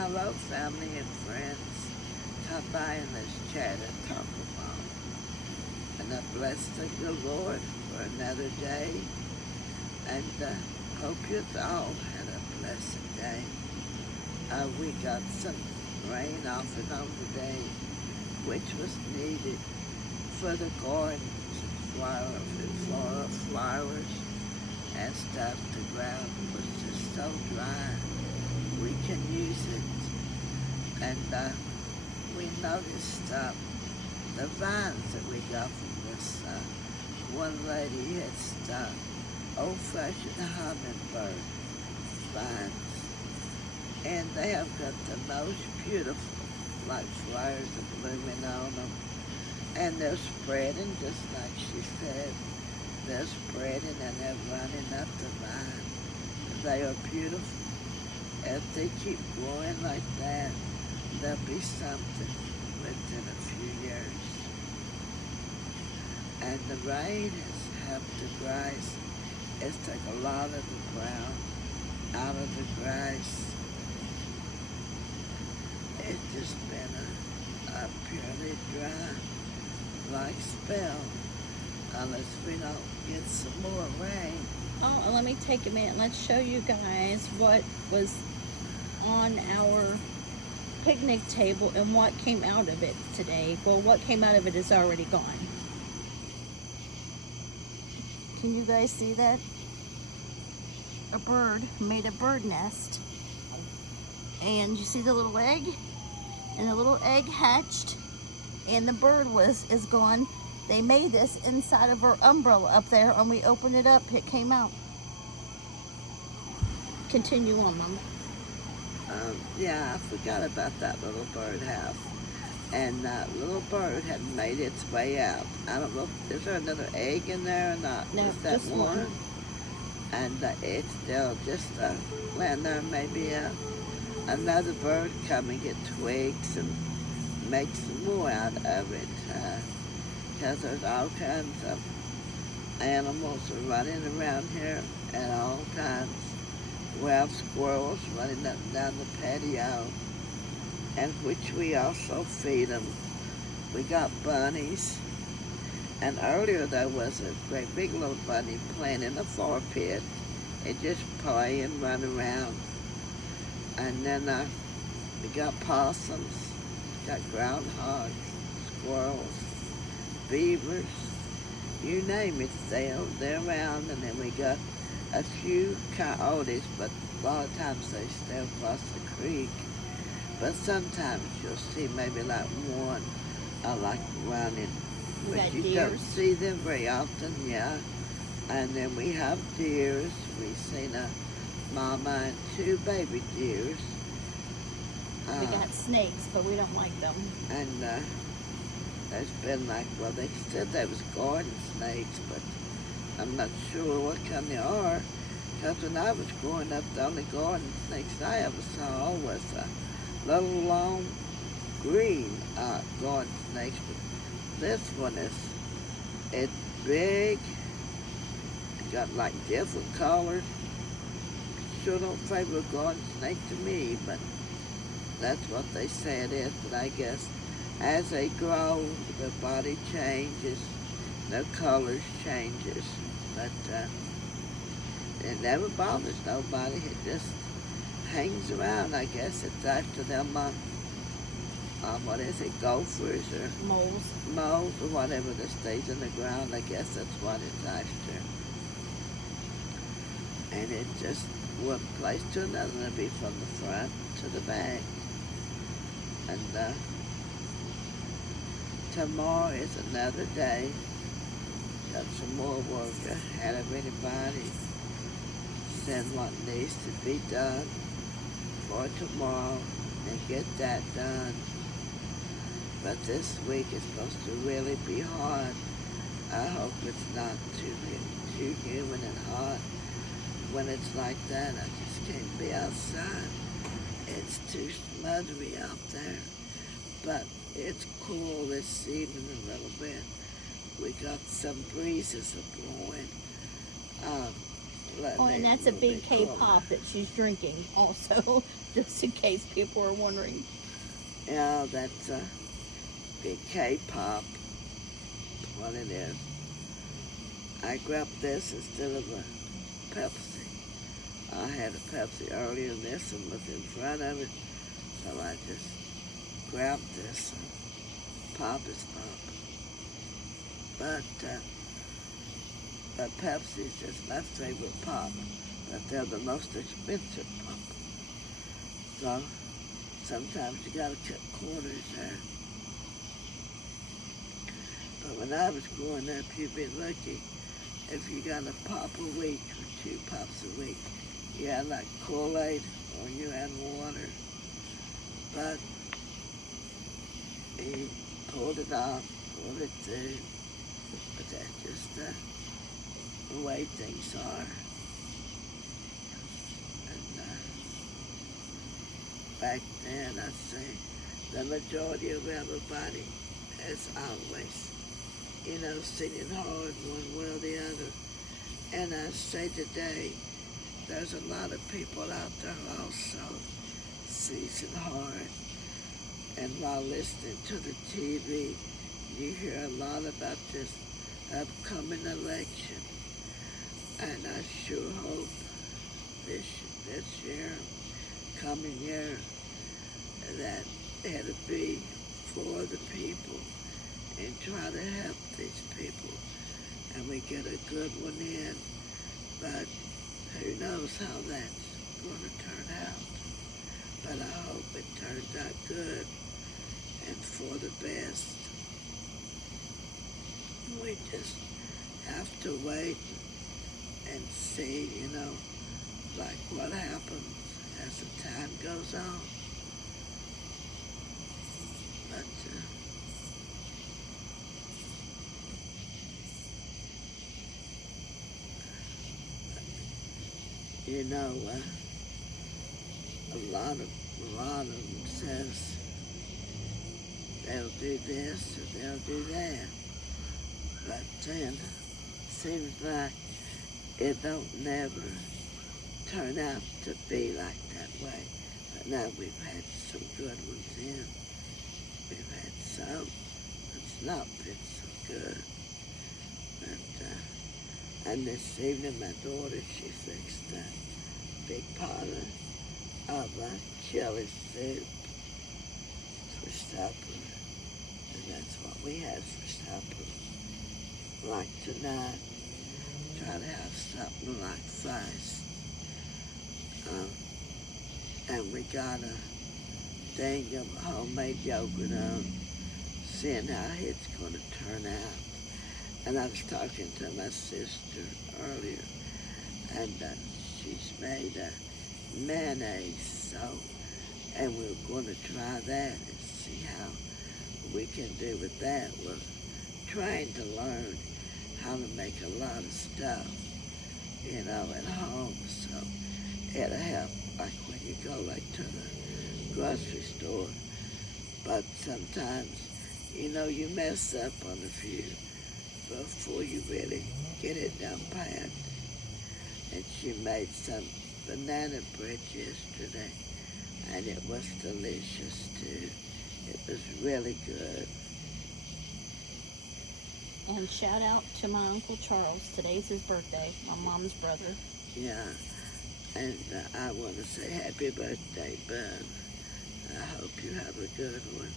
Hello, family and friends. Come by and let's chat and talk about. And I bless the good Lord for another day. And hope you all had a blessed day. We got some rain off and on today, which was needed for the gardens and flowers and stuff. The ground was just so dry. We can use it. And we noticed the vines that we got from this. One lady had stuck old-fashioned hummingbird vines, and they have got the most beautiful, like flowers are blooming on them, and they're spreading just like she said. They're spreading and they're running up the vine. They are beautiful. If they keep growing like that, there'll be something within a few years. And the rain has helped the grass. It's taken a lot of the ground out of the grass. It's just been a purely dry, like spell, unless we don't get some more rain. Oh, and let me take a minute and let's show you guys what was on our picnic table and what came out of it today. Well, what came out of it is already gone. Can you guys see that? A bird made a bird nest. And you see the little egg? And the little egg hatched and the bird is gone. They made this inside of our umbrella up there, and we opened it up, it came out. Continue on, Mom. Yeah, I forgot about that little birdhouse. And that little bird had made its way out. I don't know, is there another egg in there or not? No, just that just one. And it's still just laying there. Maybe another bird come and get twigs and make some more out of it. Because there's all kinds of animals are running around here at all times. We have squirrels running up and down the patio, and which we also feed them. We got bunnies, and earlier there was a great big little bunny playing in the floor pit. It just play and run around. And then we got possums, got groundhogs, squirrels, beavers, you name it, they're around. And then we got a few coyotes, but a lot of times they stay across the creek. But sometimes you'll see maybe like one like running, but you don't see them very often, yeah. And then we have deers. We've seen a mama and two baby deers. We got snakes, but we don't like them. And there's been like, well, they said there was garden snakes, but I'm not sure what kind they are. Because when I was growing up, the only garden snakes I ever saw was little long green garden snakes. But this one it's big. It got like different colors. Sure don't favor garden snake to me, but that's what they say it is. But I guess as they grow, their body changes, their colors changes. But it never bothers nobody. It just hangs around. I guess it's after them, what is it, gophers or moles or whatever that stays in the ground. I guess that's what it's after. And it just one place to another. It'll be from the front to the back. And tomorrow is another day. Got some more work ahead of anybody. Send what needs to be done for tomorrow and get that done. But this week is supposed to really be hot. I hope it's not too humid and hot. When it's like that, I just can't be outside. It's too smothery out there. But it's cool this evening a little bit. We got some breezes blowing. Oh, and that's a big K-pop that she's drinking also, just in case people are wondering. Yeah, that's a big K-pop. What it is. I grabbed this instead of a Pepsi. I had a Pepsi earlier and this one was in front of it, so I just grabbed this pop is pop. But Pepsi is just my favorite pop, but they're the most expensive pop. So sometimes you gotta cut corners there. But when I was growing up, you'd be lucky if you got a pop a week or 2 pops a week. You had like Kool-Aid or you had water. But he pulled it off, pulled it through. But that's just the way things are. And back then, I'd say the majority of everybody is always, sitting hard one way or the other. And I say today, there's a lot of people out there also seizing hard. And while listening to the TV, you hear a lot about this upcoming election. And I sure hope this year, coming year, that it'll be for the people and try to help these people. And we get a good one in. But who knows how that's going to turn out. But I hope it turns out good and for the best. We just have to wait and see, like what happens as the time goes on. But a lot of them says they'll do this or they'll do that. But then it seems like it don't never turn out to be like that way. But now we've had some good ones in. We've had some that's not been so good. And this evening my daughter, she fixed a big pot of chili soup for supper. And that's what we had for supper. Like tonight, try to have something like fast. And we got a thing of homemade yogurt on, seeing how it's going to turn out. And I was talking to my sister earlier, and she's made a mayonnaise, and we're going to try that and see how we can do with that. We're trying to learn how to make a lot of stuff, at home, so it'll help, like when you go to the grocery store. But sometimes, you mess up on a few before you really get it down pat. And she made some banana bread yesterday, and it was delicious too. It was really good. And shout out to my Uncle Charles. Today's his birthday, my mom's brother. Yeah, and I want to say happy birthday, Bud. I hope you have a good one.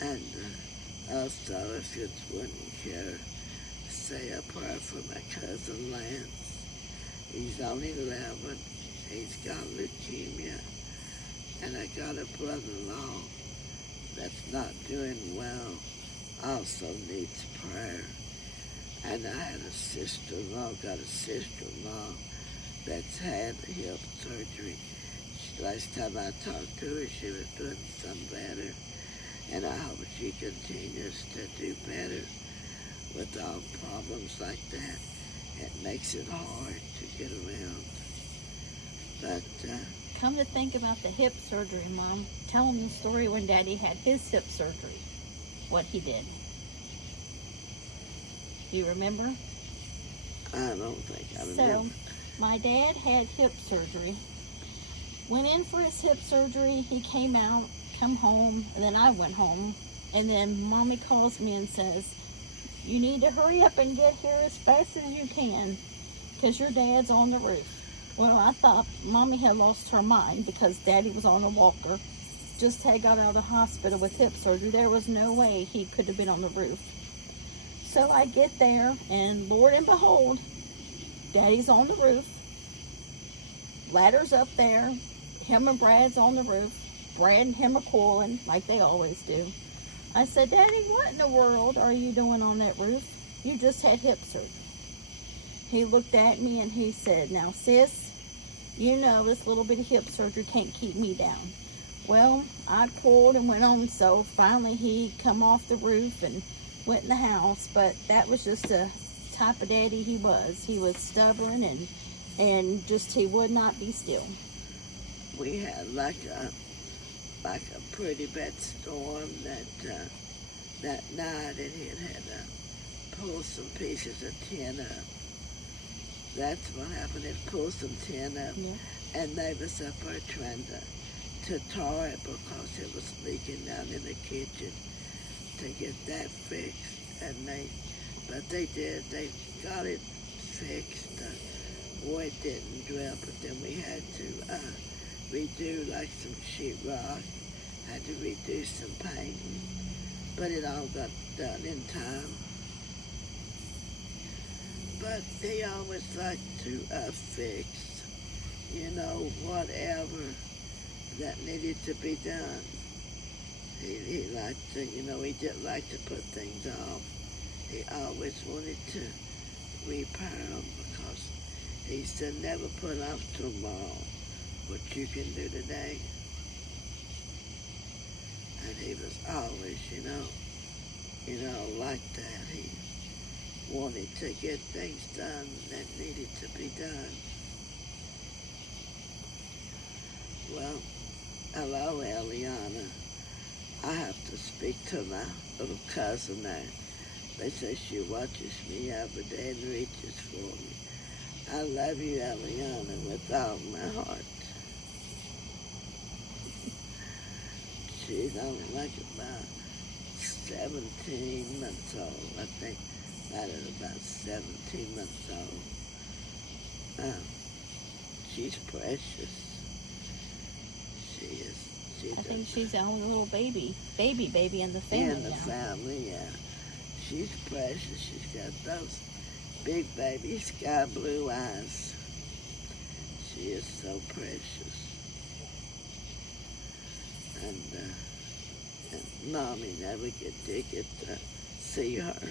And also, if you wouldn't care, say a prayer for my cousin Lance. He's only 11. He's got leukemia. And I got a brother-in-law that's not doing well, also needs prayer. And I had a sister-in-law, that's had hip surgery. Last time I talked to her, she was doing some better. And I hope she continues to do better with all problems like that. It makes it hard to get around. But come to think about the hip surgery, Mom, tell them the story when Daddy had his hip surgery, what he did. Do you remember? I don't think I So, remember. my dad had hip surgery. Went in for his hip surgery. He came out, come home, and then I went home. And then Mommy calls me and says, "You need to hurry up and get here as fast as you can, because your dad's on the roof." Well, I thought Mommy had lost her mind because Daddy was on a walker. Just had got out of the hospital with hip surgery. There was no way he could have been on the roof. So I get there, and Lord and behold, Daddy's on the roof. Ladder's up there. Him and Brad's on the roof. Brad and him are quarreling like they always do. I said, "Daddy, what in the world are you doing on that roof? You just had hip surgery." He looked at me and he said, "Now, sis, you know this little bitty hip surgery can't keep me down." Well, I pulled and went on, so finally he come off the roof and went in the house. But that was just the type of daddy he was. He was stubborn and just he would not be still. We had like a pretty bad storm that night, and it had pulled some pieces of tin up. That's what happened. It pulled some tin up, Yeah. and they was up there trying to tar it because it was leaking down in the kitchen to get that fixed. But they did. They got it fixed. Boy, it didn't drill, but then we had to redo like some sheetrock, had to redo some painting, but it all got done in time. But they always like to fix, whatever that needed to be done. He liked to, he didn't like to put things off. He always wanted to repair them because he said, "Never put off tomorrow what you can do today." And he was always, like that. He wanted to get things done that needed to be done. Well, hello, Eliana. I have to speak to my little cousin there. They say she watches me every day and reaches for me. I love you, Eliana, with all my heart. She's only like about 17 months old. I think that is about 17 months old. She's precious. She is. I think she's the only little baby in the family in the now. family, yeah. She's precious. She's got those big baby sky blue eyes. She is so precious. And Mommy never did get to see her.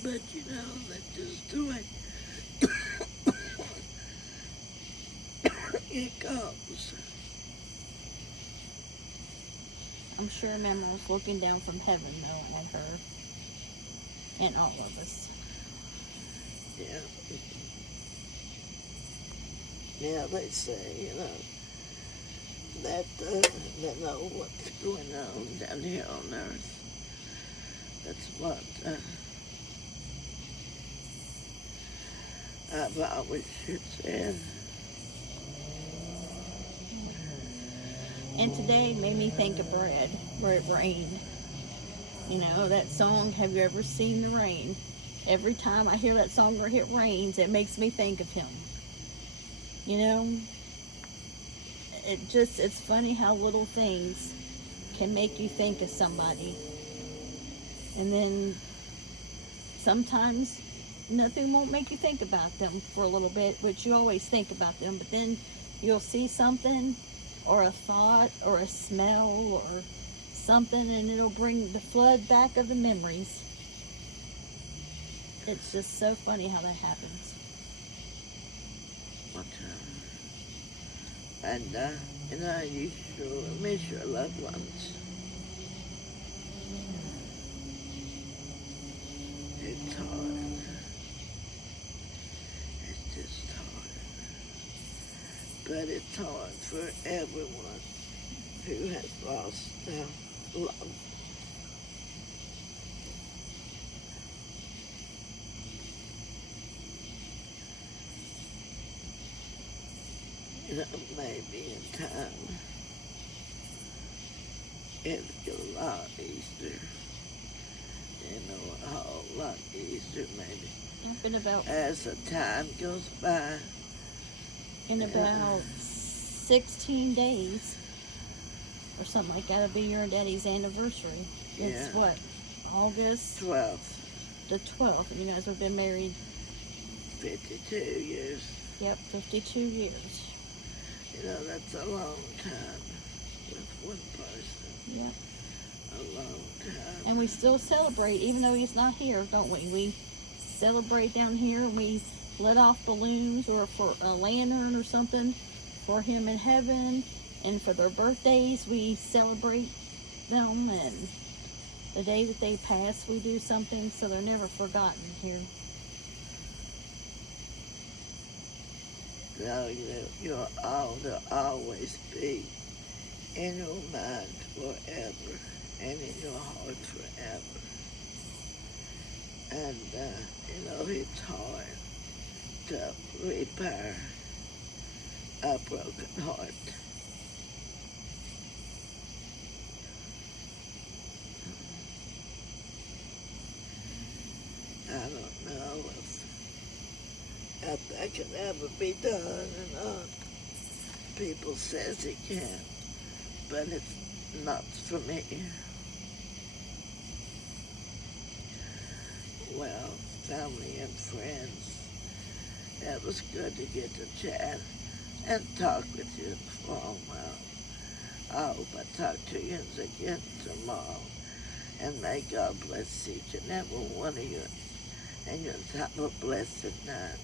But that's just the way it goes. I'm sure Mama was looking down from heaven though on her and all of us. Yeah. Yeah, they say, that they know what's going on down here on earth. That's what I've always said. And today made me think of Brad, where it rained. That song, "Have You Ever Seen the Rain?" Every time I hear that song where it rains, it makes me think of him. It's funny how little things can make you think of somebody. And then sometimes nothing won't make you think about them for a little bit, but you always think about them. But then you'll see something or a thought or a smell or something, and it'll bring the flood back of the memories. It's just so funny how that happens. And you sure miss your loved ones. It's hard. but it's hard for everyone who has lost a loved one. You know, maybe in time it'll get a lot easier. You know, a whole lot easier maybe. In about As the time goes by. in about 16 days or something like that, it'll be your and Daddy's anniversary. It's Yeah. what, August 12th, the 12th, and you guys have been married, 52 years. yep, 52 years. You know, that's a long time with one person. Yep. A long time. And we still celebrate, even though he's not here, don't we? We celebrate down here, and we let off balloons or for a lantern or something for him in heaven, and for their birthdays we celebrate them, and the day that they pass we do something, so they're never forgotten here. No, they'll always be in your mind forever and in your heart forever. And, you know, it's hard to repair a broken heart. I don't know if that can ever be done or not. People says it can, but it's not for me. Well, family and friends, it was good to get to chat and talk with you for a while. I hope I talk to you again tomorrow. And may God bless each and every one of you. And you have a blessed night.